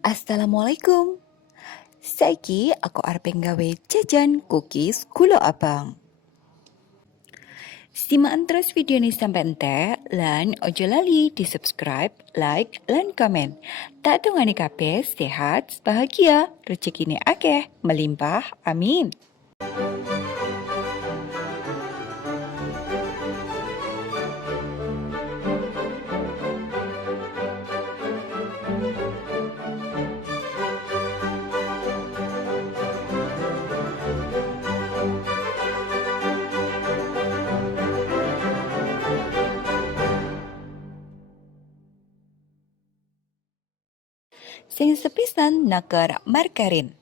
Assalamualaikum. Saiki aku arep nggawe jajan cookies gula abang. Simakan terus video ini sampai entek lan ojo lali di subscribe, like, lan komen. Tak tungani kabeh sehat, bahagia, rezekine akeh, melimpah, amin. Sing sepisan naker margarin.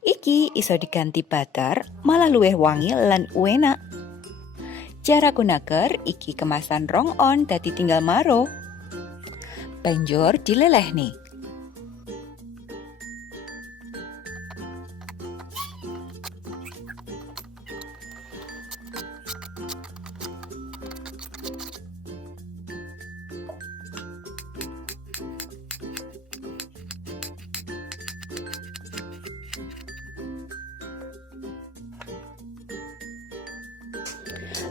Iki iso diganti butter, malah luwih wangi lan enak. Cara naker iki kemasan rong on dadi tinggal maro. Banjur dileleh nih.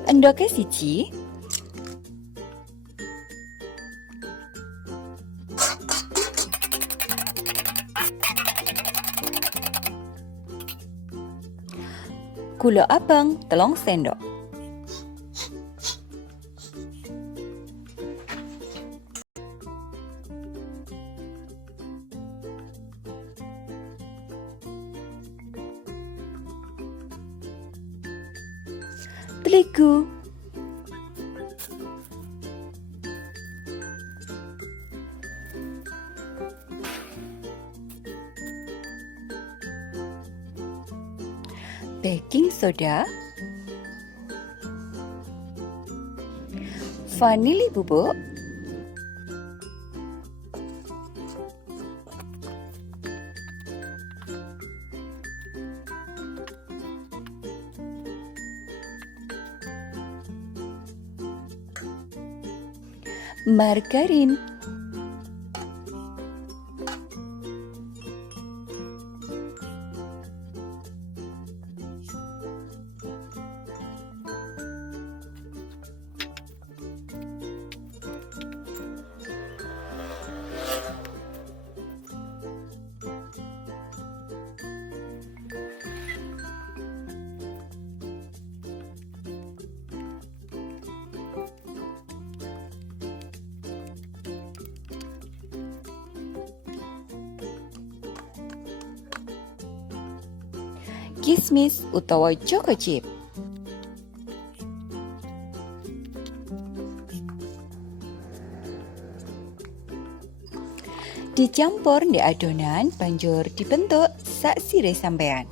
Endoke siji, gula abang 3 sendok. Terigu, baking soda, vanili bubuk, margarin, kismis utawa choco chip. Dicampur di adonan banjur dibentuk sak sire sampean.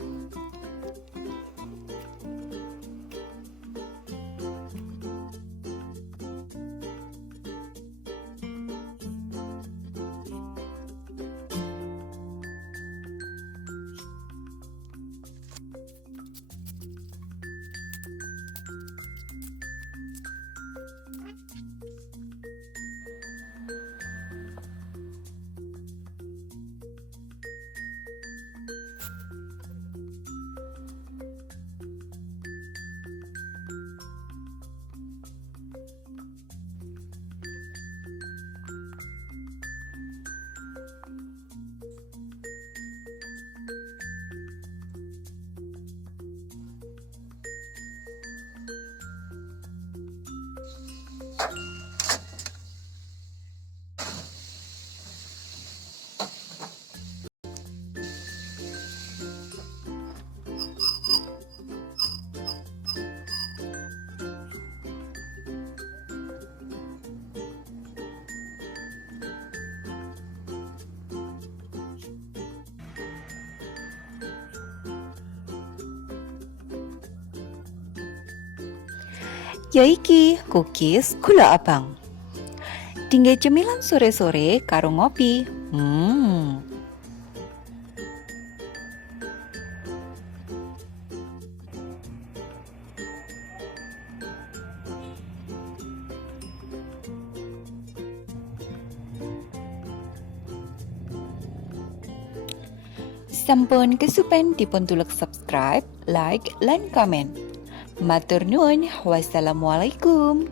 Yaiki cookies gula abang. Tinggal cemilan sore-sore karo ngopi. Sampun kesupen dipun tulek subscribe, like, lan komen. Matur nuwun, wassalamualaikum.